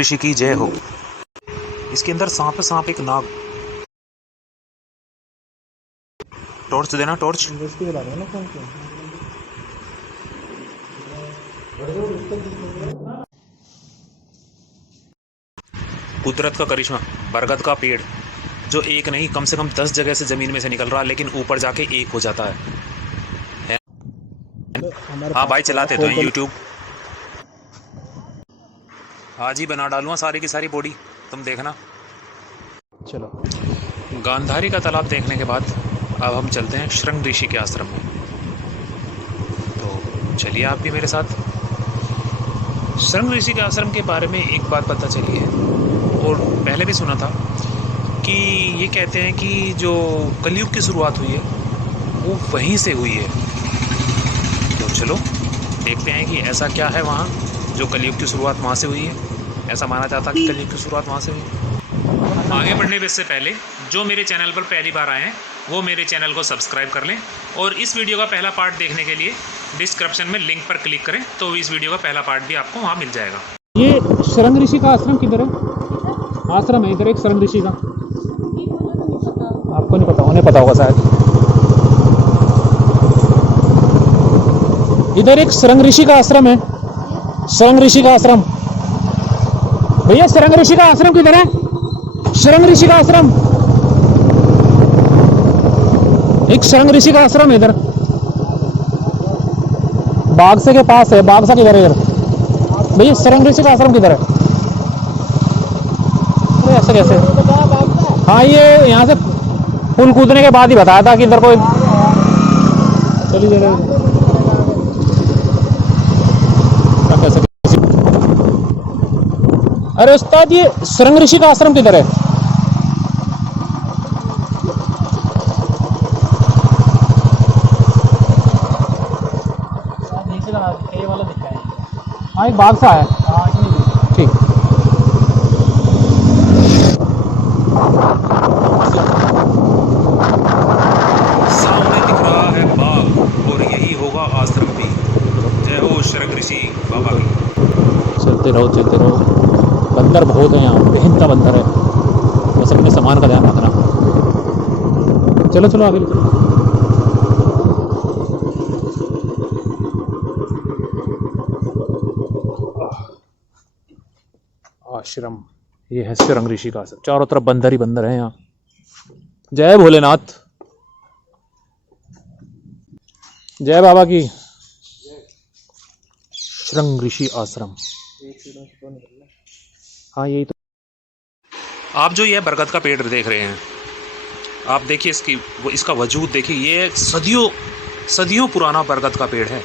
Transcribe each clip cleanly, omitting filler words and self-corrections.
ऋषि की जय हो। इसके अंदर सांप सांप एक नाग। टॉर्च देना, टॉर्च। कुदरत का करिश्मा, बरगद का पेड़ जो एक नहीं कम से कम 10 जगह से जमीन में से निकल रहा, लेकिन ऊपर जाके एक हो जाता है? हाँ भाई, चलाते तो हैं यूट्यूब। आज ही बना डालूंगा सारी की सारी बॉडी, तुम देखना। चलो। गांधारी का तालाब देखने के बाद अब हम चलते हैं शृंग ऋषि के आश्रम में। तो चलिए आप भी मेरे साथ। शृंग ऋषि के आश्रम के बारे में एक बात पता चली है, और पहले भी सुना था, कि ये कहते हैं कि जो कलयुग की शुरुआत हुई है वो वहीं से हुई है। तो चलो देखते हैं कि ऐसा क्या है वहाँ जो कलयुग की शुरुआत वहाँ से हुई है। ऐसा माना जाता है कि कलयुग की शुरुआत वहाँ से हुई। आगे बढ़ने से पहले जो मेरे चैनल पर पहली बार आए हैं वो मेरे चैनल को सब्सक्राइब कर लें, और इस वीडियो का पहला पार्ट देखने के लिए डिस्क्रिप्शन में लिंक पर क्लिक करें, तो इस वीडियो का पहला पार्ट भी आपको वहाँ मिल जाएगा। ये शृंग ऋषि का आश्रम किधर है? आश्रम है इधर एक शृंग ऋषि का। आपको नहीं पता, उन्हें पता होगा शायद। इधर एक शृंग ऋषि का आश्रम है। शृंग ऋषि का आश्रम। भैया शृंग ऋषि का आश्रम किधर है? शृंग ऋषि का आश्रम, एक शृंग ऋषि का आश्रम है इधर, बागसे के पास है। बागसा किधर है इधर? भैया शृंग ऋषि का आश्रम किधर है? अरे ऐसे कैसे? हाँ, ये यहाँ से पुल कूदने के बाद ही बताया था कि इधर कोई। चलिए अरे उस्ताद, ये शृंग ऋषि का आश्रम किधर है? हाँ, एक बाग सा है। ठीक। सामने दिख रहा है बाग, और यही होगा आश्रम भी। जय हो शृंग ऋषि बाबा की। चलते रहो चलते रहो। बंदर बहुत है यहाँ, बेहद बंदर है, बस अपने सामान का ध्यान रखना। चलो चलो आगे चलो। आश्रम, ये है शृंग ऋषि का आश्रम। चारों तरफ बंदर ही बंदर है यहाँ। जय भोलेनाथ, जय बाबा की। शृंग ऋषि आश्रम। हाँ यही तो। आप जो ये बरगद का पेड़ देख रहे हैं, आप देखिए इसका वजूद देखिए। ये सदियों सदियों पुराना बरगद का पेड़ है,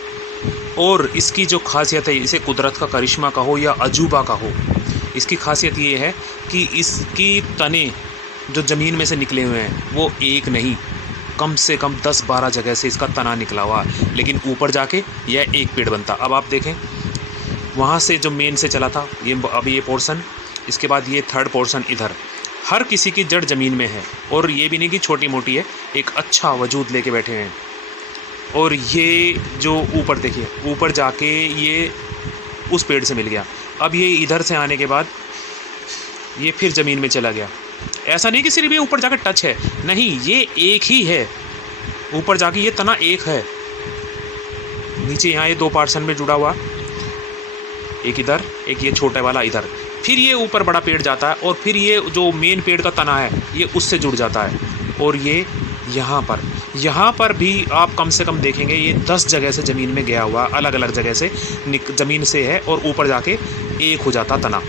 और इसकी जो खासियत है, इसे कुदरत का करिश्मा कहो या अजूबा कहो, इसकी खासियत ये है कि इसकी तने जो ज़मीन में से निकले हुए हैं वो एक नहीं, कम से कम 10-12 जगह से इसका तना निकला हुआ, लेकिन ऊपर जाके यह एक पेड़ बनता। अब आप देखें, वहाँ से जो मेन से चला था ये, अभी ये पोर्शन, इसके बाद ये थर्ड पोर्शन इधर, हर किसी की जड़ ज़मीन में है, और ये भी नहीं कि छोटी मोटी है, एक अच्छा वजूद लेके बैठे हैं। और ये जो ऊपर देखिए, ऊपर जाके ये उस पेड़ से मिल गया। अब ये इधर से आने के बाद ये फिर ज़मीन में चला गया। ऐसा नहीं कि सिर्फ ये ऊपर जाकर टच है, नहीं, ये एक ही है। ऊपर जाके ये तना एक है, नीचे यहाँ ये 2 पार्सन में जुड़ा हुआ, एक इधर एक ये छोटा वाला इधर, फिर ये ऊपर बड़ा पेड़ जाता है, और फिर ये जो मेन पेड़ का तना है ये उससे जुड़ जाता है। और ये यहाँ पर भी आप कम से कम देखेंगे ये 10 जगह से ज़मीन में गया हुआ, अलग अलग जगह से ज़मीन से है, और ऊपर जाके एक हो जाता तना।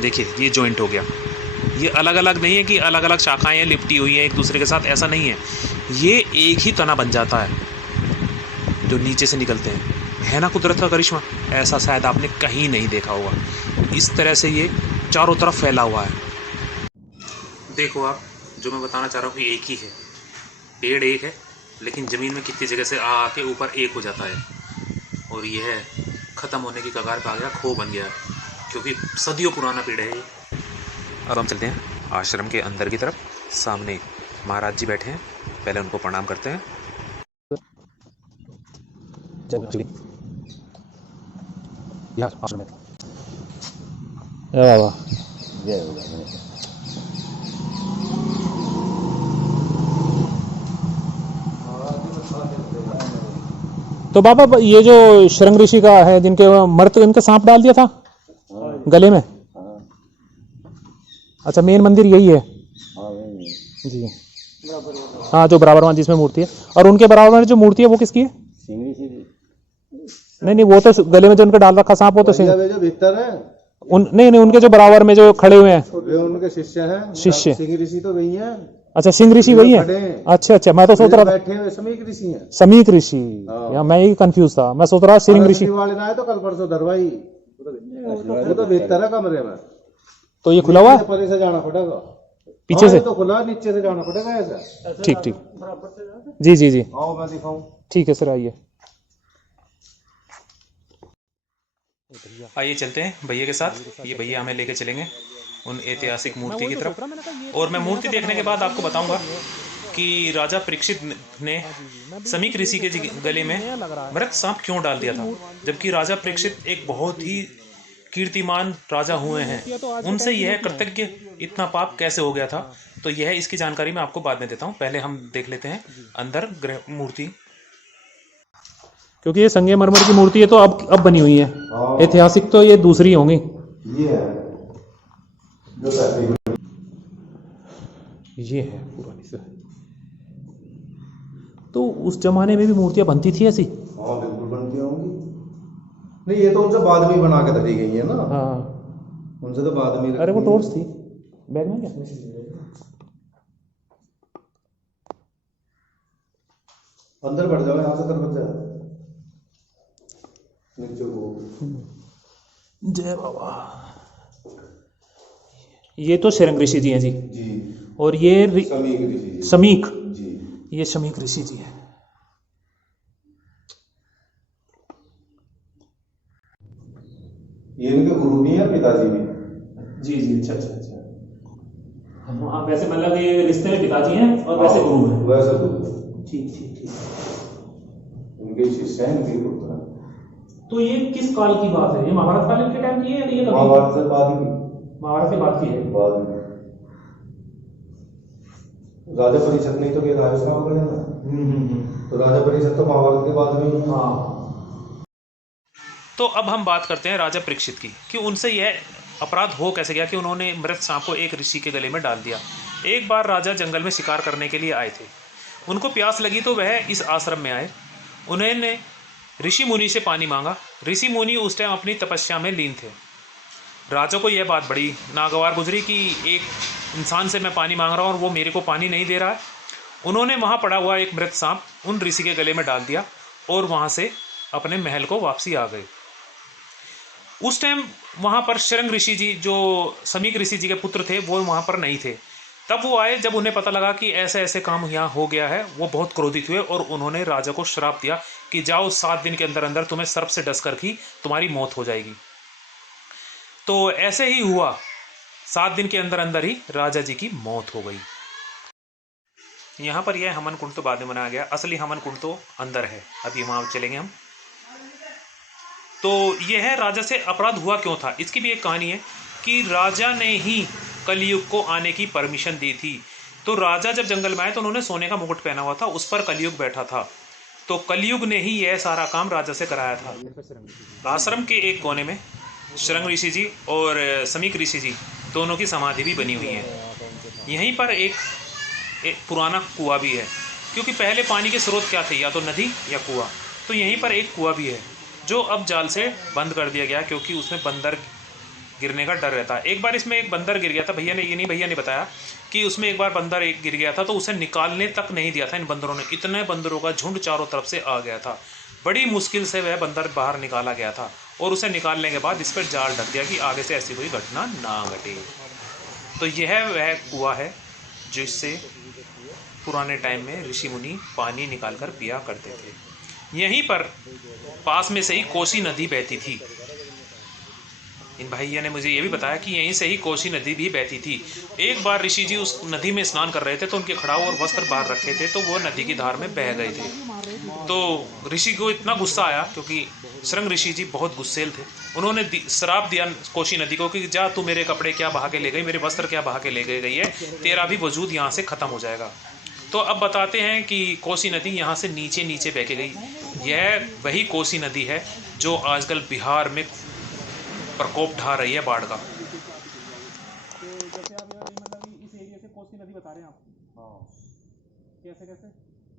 देखिए ये जॉइंट हो गया। ये अलग अलग नहीं है कि अलग अलग शाखाएं लिपटी हुई हैं एक दूसरे के साथ, ऐसा नहीं है। ये एक ही तना बन जाता है जो नीचे से निकलते हैं। है ना कुदरत का करिश्मा? ऐसा शायद आपने कहीं नहीं देखा होगा। इस तरह से ये चारों तरफ फैला हुआ है। देखो आप, जो मैं बताना चाह रहा हूँ कि एक ही है, पेड़ एक है, लेकिन ज़मीन में कितनी जगह से आके ऊपर एक हो जाता है, और यह ख़त्म होने की कगार पर आ गया, खो बन गया, क्योंकि सदियों पुराना पेड़ है ये। अब हम चलते हैं आश्रम के अंदर की तरफ। सामने महाराज जी बैठे हैं, पहले उनको प्रणाम करते हैं। आश्रम है। जय बाबा। जय हो गणेश। तो बाबा ये जो शृंग ऋषि का है जिनके मर्त इनके सांप डाल दिया था गले में। हाँ अच्छा मेन मंदिर यही है हाँ वही जी। हाँ जो बराबर में जिसमें मूर्ति है, और उनके बराबर में जो मूर्ति है वो किसकी है? सिंगड़ी सीधी नहीं नहीं वो तो गले में जो उनका डाल रखा सांप वो तो सिंह वे जो भीतर है नहीं नहीं उनके जो बराबर में जो खड़े हुए हैं वे उनके शिष्य हैं। शिष्य। सिंह ऋषि तो वही हैं। अच्छा सिंह ऋषि वही है। खड़े हैं। अच्छा अच्छा मैं तो सोच रहा था बैठे हुए समीक ऋषि हैं। समीक ऋषि। हाँ। या मैं ही कंफ्यूज था, मैं सोच रहा सिंह ऋषि। वाले ना आए तो कल परसों दरवाई वो तो भीतर है कमरे में। तो ये खुला हुआ है? परे से जाना पड़ेगा पीछे हाँ, से ये तो खुला नीचे से जाना पड़ेगा ऐसा। ठीक ठीक जी जी जी आओ मैं दिखाऊं। ठीक है सर आइए। आइए चलते हैं भैया के साथ। ये भैया हमें लेके चलेंगे उन ऐतिहासिक मूर्ति की तरफ। और मैं मूर्ति देखने के बाद आपको बताऊंगा कि राजा परीक्षित ने समीक ऋषि के गले में मृत सांप क्यों डाल दिया था, जबकि राजा परीक्षित एक बहुत ही कीर्तिमान राजा हुए हैं, उनसे यह कृतज्ञ इतना पाप कैसे हो गया था। तो यह इसकी जानकारी मैं आपको बाद में देता हूँ। पहले हम देख लेते हैं अंदर ग्रह मूर्ति। क्योंकि ये संगमरमर की मूर्ति है तो अब बनी हुई है, ऐतिहासिक तो ये दूसरी होंगी। ये है जो ये है पुरानी से। तो उस जमाने में भी मूर्तियां बनती थी ऐसी? हाँ बिल्कुल बनती होंगी। नहीं ये तो उनसे बाद में ही बना के धरी गई है ना। हाँ उनसे तो बाद में। अरे वो टॉर्च थी बैग में क्या? अंदर बढ़ जाओ यहाँ से दरवाजा नीचे को। जय बाबा। ये तो शृंग ऋषि जी हैं जी। जी और ये समीक ऋषि जी। समीक, जी ये समीक ऋषि जी है। ये इनके गुरु भी हैं पिताजी भी। जी जी अच्छा अच्छा अच्छा। हाँ वैसे मतलब ये रिश्ते में पिताजी हैं और वैसे गुरु हैं। वैसे गुरु ठीक ठीक ठीक। इनके शिष्य हैं इनके पुत्र हैं। तो ये किस काल की बात है? ये महाभारत काल के टाइम की है या ये महाभारत से बाद की। महाभारत के बाद की है? बाद में राजा परिषद नहीं तो ये राजस्थान हो गया ना। तो राजा परिषद तो महाभारत के बाद में ही। हाँ। तो अब हम बात करते हैं राजा परीक्षित की कि उनसे यह अपराध हो कैसे गया कि उन्होंने मृत सांप को एक ऋषि के गले में डाल दिया। एक बार राजा जंगल में शिकार करने के लिए आए थे। उनको प्यास लगी तो वह इस आश्रम में आए। उन्होंने ऋषि मुनि से पानी मांगा। ऋषि मुनि उस टाइम अपनी तपस्या में लीन थे। राजा को यह बात बड़ी नागवार गुजरी कि एक इंसान से मैं पानी मांग रहा हूँ और वो मेरे को पानी नहीं दे रहा है। उन्होंने वहाँ पड़ा हुआ एक मृत सांप उन ऋषि के गले में डाल दिया और वहाँ से अपने महल को वापसी आ गए। उस टाइम वहाँ पर शृंग ऋषि जी जो समीक ऋषि जी के पुत्र थे वो वहाँ पर नहीं थे। तब वो आए, जब उन्हें पता लगा कि ऐसे ऐसे काम यहाँ हो गया है, वो बहुत क्रोधित हुए और उन्होंने राजा को श्राप दिया कि जाओ 7 दिन के अंदर अंदर तुम्हें सर्प से डस कर ही तुम्हारी मौत हो जाएगी। तो ऐसे ही हुआ, 7 दिन के अंदर अंदर ही राजा जी की मौत हो गई। यहाँ पर यह हमन कुंड तो बाद में बनाया गया, असली हमन कुंड तो अंदर है। अभी वहाँ चलेंगे हम। तो यह राजा से अपराध हुआ क्यों था, इसकी भी एक कहानी है कि राजा ने ही कलयुग को आने की परमिशन दी थी। तो राजा जब जंगल में आए तो उन्होंने सोने का मुकुट पहना हुआ था, उस पर कलयुग बैठा था। तो कलयुग ने ही यह सारा काम राजा से कराया था। आश्रम के एक कोने में शृंग ऋषि जी और समीक ऋषि जी दोनों की समाधि भी बनी हुई है। यहीं पर एक पुराना कुआं भी है, क्योंकि पहले पानी के स्रोत क्या थे, या तो नदी या कुआं। तो यहीं पर एक कुआं भी है जो अब जाल से बंद कर दिया गया, क्योंकि उसमें बंदर गिरने का डर रहता है। एक बार इसमें एक बंदर गिर गया था, भैया ने बताया कि उसमें एक बार बंदर गिर गया था तो उसे निकालने तक नहीं दिया था इन बंदरों ने। इतने बंदरों का झुंड चारों तरफ से आ गया था। बड़ी मुश्किल से वह बंदर बाहर निकाला गया था और उसे निकालने के बाद इस पर जाल ढक दिया कि आगे से ऐसी कोई घटना ना घटे। तो यह वह कुआं है जिससे पुराने टाइम में ऋषि मुनि पानी निकाल कर पिया करते थे। यहीं पर पास में से ही कोसी नदी बहती थी। इन भैया ने मुझे ये भी बताया कि यहीं से ही कोसी नदी भी बहती थी। एक बार ऋषि जी उस नदी में स्नान कर रहे थे तो उनके खड़ाऊ और वस्त्र बाहर रखे थे तो वो नदी की धार में बह गए थे। तो ऋषि को इतना गुस्सा आया, क्योंकि शृंग ऋषि जी बहुत गुस्सेल थे। उन्होंने श्राप दिया कोसी नदी को कि जा तू मेरे कपड़े क्या बहा के ले गई, मेरे वस्त्र क्या बहा के ले गई है, तेरा भी वजूद यहाँ से ख़त्म हो जाएगा। तो अब बताते हैं कि कोसी नदी यहाँ से नीचे नीचे बह के गई। यह वही कोसी नदी है जो आजकल बिहार में प्रकोप ढा रही है बाढ़ का। तो जैसे आप मतलब इस एरिया से कोसी नदी बता रहे हैं आप? हाँ, कैसे कैसे?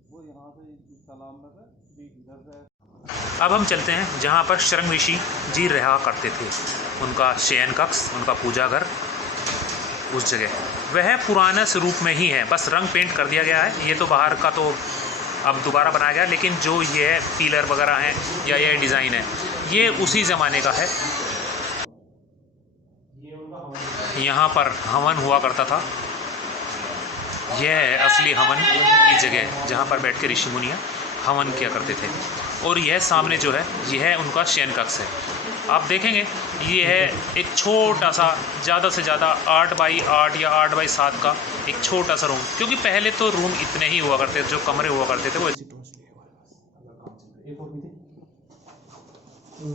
वो यहाँ से इस तालाब में से जी इधर से। अब हम चलते हैं जहाँ पर शृंग ऋषि जी रहा करते थे, उनका शयन कक्ष, उनका पूजा घर, उस जगह वह पुराना स्वरूप में ही है, बस रंग पेंट कर दिया गया है। ये तो बाहर का तो अब दोबारा बनाया गया, लेकिन जो ये पिलर वगैरह हैं या ये डिज़ाइन है ये उसी ज़माने का है। यहाँ पर हवन हुआ करता था। यह है असली हवन की जगह जहाँ पर बैठ के ऋषि मुनियाँ हवन किया करते थे। और यह सामने जो है यह है उनका शयन कक्ष है। आप देखेंगे ये है एक छोटा सा, ज़्यादा से ज़्यादा 8 बाई 8 या 8 बाई 7 का एक छोटा सा रूम, क्योंकि पहले तो रूम इतने ही हुआ करते थे, जो कमरे हुआ करते थे वो।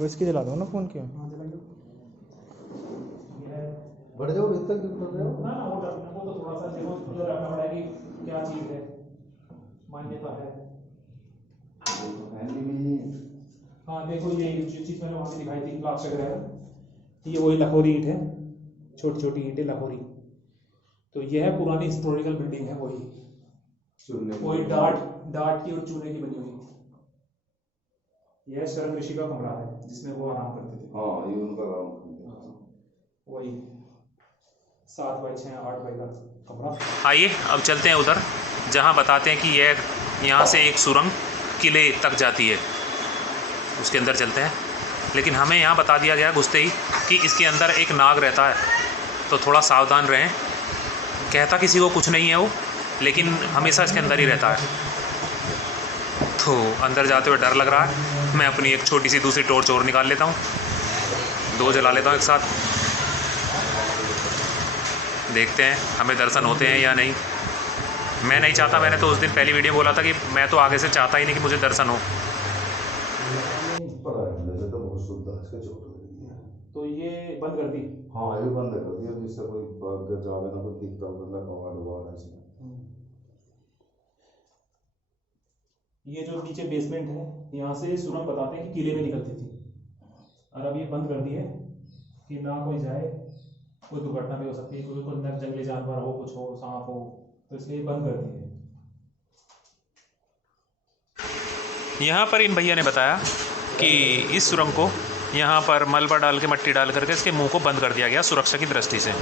इसकी दिला दो ना फ़ोन के। बढ़ जाओ भीतर क्यों कर रहे हो? ना ना वो तो थोड़ा सा देखो मुझे रखना पड़ेगा कि क्या चीज़ है, मान्यता है। हाँ देखो ये जो चीज़ मैंने वहाँ से दिखाई थी प्लास्टर वगैरह, ये वही लाहौरी ईंट है, छोटी छोटी ईंटें लाहौरी। तो यह है पुरानी हिस्टोरिकल बिल्डिंग है, वही डाट की और चूने की बनी हुई। यह शरण ऋषि का कमरा है जिसमें वो आराम करते थे। हाँ, ये उनका काम वही 7 बाई 6 8 बाई का कमरा। आइए अब चलते हैं उधर जहाँ बताते हैं कि यह यहाँ से एक सुरंग किले तक जाती है, उसके अंदर चलते हैं। लेकिन हमें यहाँ बता दिया गया घुसते ही कि इसके अंदर एक नाग रहता है, तो थोड़ा सावधान रहें। कहता किसी को कुछ नहीं है वो, लेकिन हमेशा इसके अंदर ही रहता है। तो अंदर जाते हुए डर लग रहा है। मैं अपनी एक छोटी सी दूसरी टॉर्च और निकाल लेता हूँ, 2 जला लेता हूँ एक साथ। देखते हैं हमें दर्शन होते हैं या नहीं। मैं नहीं चाहता, मैंने तो उस दिन पहली वीडियो बोला था कि मैं तो आगे से चाहता ही नहीं कि मुझे दर्शन हो। तो बहुत सुविधा इसके छोड़ दी है। तो ये बंद कर दी? हाँ, ये बंद कर दिया, जिससे कोई अगर जावे ना कोई दिखता होगा कबाड़ वबाड़ इसमें। ये जो नीचे बेसमेंट है यहाँ से सुरंग बताते हैं कि किले में निकलती थी, और अब ये बंद कर दी है कि ना कोई जाए, कोई दुर्घटना भी हो सकती है, कोई अंदर जंगली जानवर हो, कुछ हो, सांप हो, तो इसलिए बंद कर दी है। यहाँ पर इन भैया ने बताया कि इस सुरंग को यहाँ पर मलबा डाल के, मट्टी डाल करके इसके मुंह को बंद कर दिया गया सुरक्षा की दृष्टि से।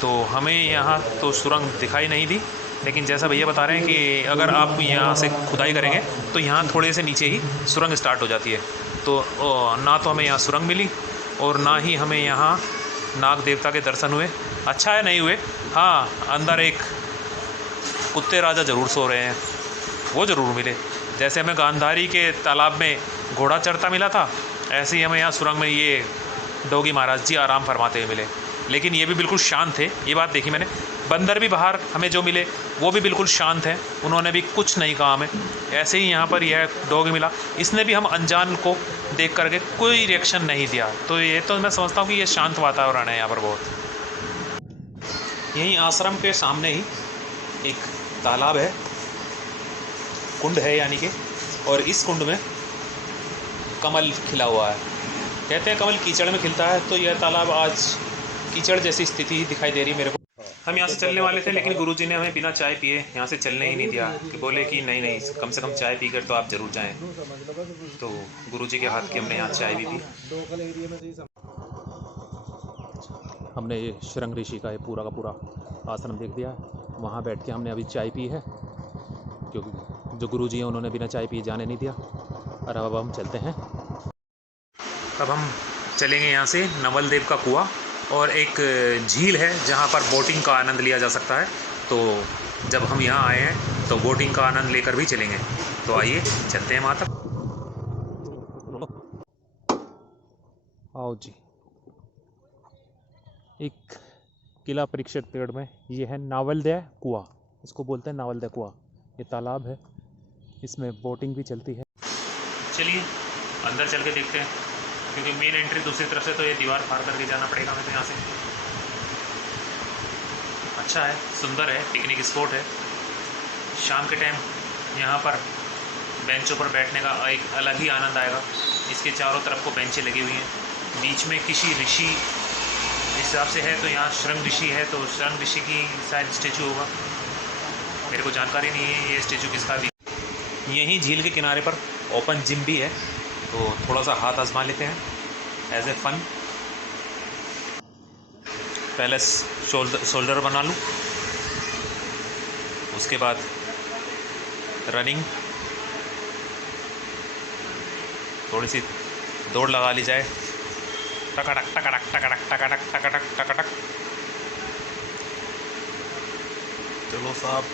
तो हमें यहाँ तो सुरंग दिखाई नहीं दी, लेकिन जैसा भैया बता रहे हैं कि अगर आप यहाँ से खुदाई करेंगे तो यहाँ थोड़े से नीचे ही सुरंग स्टार्ट हो जाती है। तो ना तो हमें यहाँ सुरंग मिली और ना ही हमें यहाँ नाग देवता के दर्शन हुए। अच्छा है नहीं हुए। हाँ, अंदर एक कुत्ते राजा ज़रूर सो रहे हैं, वो ज़रूर मिले। जैसे हमें गांधारी के तालाब में घोड़ा चढ़ता मिला था, ऐसे ही हमें यहाँ सुरंग में ये डोगी महाराज जी आराम फरमाते हुए मिले। लेकिन ये भी बिल्कुल शांत थे, ये बात देखी मैंने। बंदर भी बाहर हमें जो मिले वो भी बिल्कुल शांत हैं, उन्होंने भी कुछ नहीं कहा हमें। ऐसे ही यहाँ पर यह डॉग मिला, इसने भी हम अनजान को देख करके कोई रिएक्शन नहीं दिया। तो ये तो मैं समझता हूँ कि ये शांत वातावरण है यहाँ पर बहुत। यहीं आश्रम के सामने ही एक तालाब है, कुंड है यानी कि, और इस कुंड में कमल खिला हुआ है। कहते हैं कमल कीचड़ में खिलता है, तो यह तालाब आज कीचड़ जैसी स्थिति ही दिखाई दे रही मेरे को। हम यहाँ से चलने वाले थे, लेकिन गुरुजी ने हमें बिना चाय पिए यहाँ से चलने ही नहीं दिया, कि बोले कि नहीं नहीं, कम से कम चाय पीकर तो आप ज़रूर जाएं। तो गुरुजी के हाथ की हमने यहाँ चाय भी पी। हमने ये शृंग ऋषि का ये पूरा का पूरा आश्रम देख दिया। वहाँ बैठ के हमने अभी चाय पी है, क्योंकि जो गुरुजी हैं उन्होंने बिना चाय पिए जाने नहीं दिया। और अब हम चलते हैं। अब हम चलेंगे यहाँ से नवल देव का कुआं, और एक झील है जहाँ पर बोटिंग का आनंद लिया जा सकता है। तो जब हम यहाँ आए हैं तो बोटिंग का आनंद लेकर भी चलेंगे। तो आइए चलते हैं वहाँ तक। आओ जी। एक किला परीक्षक पेड़ में ये है नावलदह कुआं, इसको बोलते हैं नावलदह कुआं। ये तालाब है, इसमें बोटिंग भी चलती है। चलिए अंदर चल के देखते हैं, क्योंकि मेन एंट्री दूसरी तरफ से, तो ये दीवार पार करके जाना पड़ेगा हमें। तो यहाँ से अच्छा है, सुंदर है, पिकनिक स्पॉट है। शाम के टाइम यहाँ पर बेंचों पर बैठने का एक अलग ही आनंद आएगा। इसके चारों तरफ को बेंचें लगी हुई हैं, बीच में किसी ऋषि हिसाब से है, तो यहाँ श्रृंग ऋषि है, तो श्रृंग ऋषि की शायद स्टेचू होगा, मेरे को जानकारी नहीं है ये स्टेचू किसका भी। यहीं झील के किनारे पर ओपन जिम भी है, तो थोड़ा सा हाथ आजमा लेते हैं एज ए फन। पहले शोल्डर बना लूँ, उसके बाद रनिंग, थोड़ी सी दौड़ लगा ली जाए, टकाटक टकाटक टकाटक टकाटक टकाटक टकाटक। चलो साहब,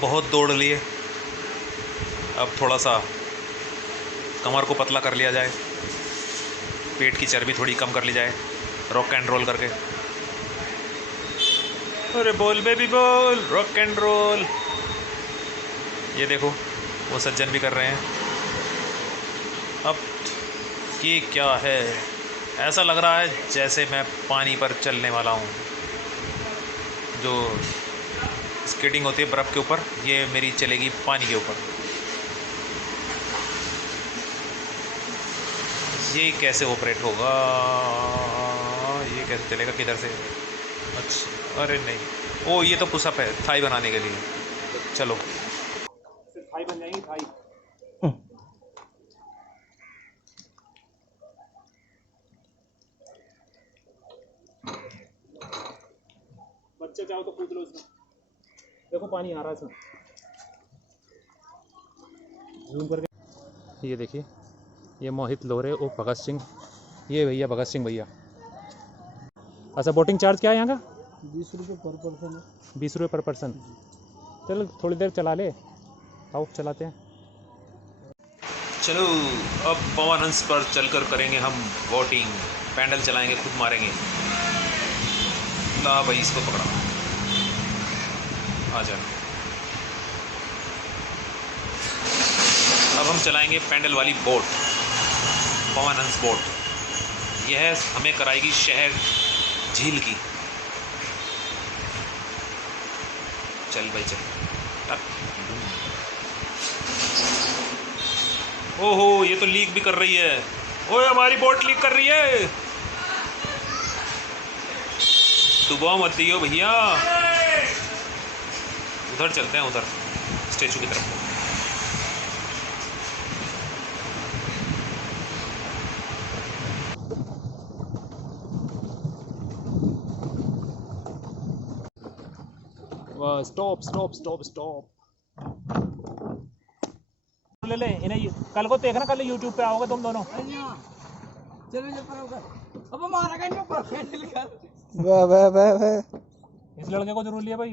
बहुत दौड़ लिए, अब थोड़ा सा कमर को पतला कर लिया जाए, पेट की चर्बी थोड़ी कम कर ली जाए, रॉक एंड रोल करके। अरे बोल बेबी बोल, रॉक एंड रोल। ये देखो वो सज्जन भी कर रहे हैं। अब ये क्या है, ऐसा लग रहा है जैसे मैं पानी पर चलने वाला हूँ। जो स्केटिंग होती है बर्फ़ के ऊपर, ये मेरी चलेगी पानी के ऊपर। ये कैसे ऑपरेट होगा, ये कैसे चलेगा, किधर से? अच्छा, अरे नहीं, ओ ये तो पुशअप है थाई बनाने के लिए। चलो थाई बन जाएगी, थाई। बच्चे चाहो तो कूद लो इसमें, देखो पानी आ रहा है इसमें, जूम करके। ये देखिए, ये मोहित लोरे और भगत सिंह, ये भैया भगत सिंह भैया। अच्छा, बोटिंग चार्ज क्या है यहाँ का? 20 रुपये पर पर्सन है। 20 रुपये पर पर्सन। चलो थोड़ी देर चला ले, आओ चलाते हैं। चलो अब पवन हंस पर चलकर करेंगे हम बोटिंग, पैडल चलाएंगे, खुद मारेंगे। ला भाई, इसको पकड़ा, आ जा। अब हम चलाएंगे पैडल वाली बोट, पवन हंस बोट। यह हमें कराएगी शहर झील की। चल भाई चल। ओहो, ये तो लीक भी कर रही है। ओए हमारी बोट लीक कर रही है, डुबो मत दियो भैया। उधर चलते हैं, उधर स्टेचू की तरफ। Stop stop stop stop. ले ले इन्हें, कल को देखना, कल यूट्यूब पे आओगे तुम दोनों। इस लड़के को जरूर लिया भाई,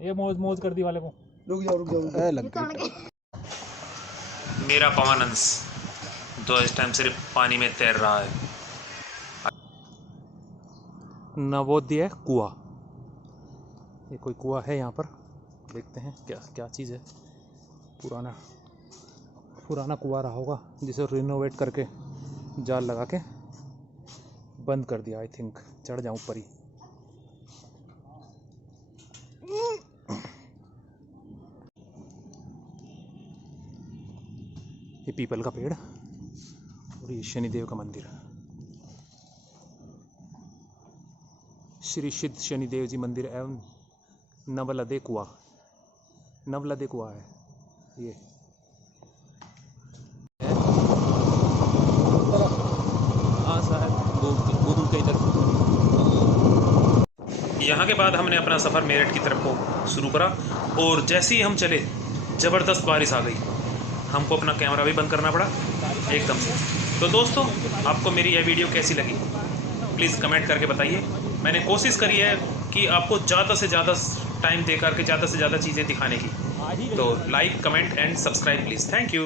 ये मौज मौज कर दी वाले को। रुक जाओ लग गई। मेरा पवन हंस तो इस टाइम सिर्फ पानी में तैर रहा है। नवोदय कुआं, ये कोई कुआं है यहाँ पर, देखते हैं क्या क्या चीज़ है। पुराना कुआं रहा होगा, जिसे रिनोवेट करके जाल लगा के बंद कर दिया। आई थिंक चढ़ जाऊँ ऊपर ही। ये पीपल का पेड़ और ये शनिदेव का मंदिर, श्री सिद्ध शनिदेव जी मंदिर एवं नवलदे कुआं है ये। हाँ साहब, गूगल के इधर। यहाँ के बाद हमने अपना सफ़र मेरठ की तरफ को शुरू करा, और जैसे ही हम चले ज़बरदस्त बारिश आ गई। हमको अपना कैमरा भी बंद करना पड़ा एकदम से। तो दोस्तों, आपको मेरी यह वीडियो कैसी लगी प्लीज़ कमेंट करके बताइए। मैंने कोशिश करी है कि आपको ज़्यादा से ज़्यादा टाइम दे करके ज़्यादा से ज़्यादा चीज़ें दिखाने की। तो like, comment and subscribe please. Thank you.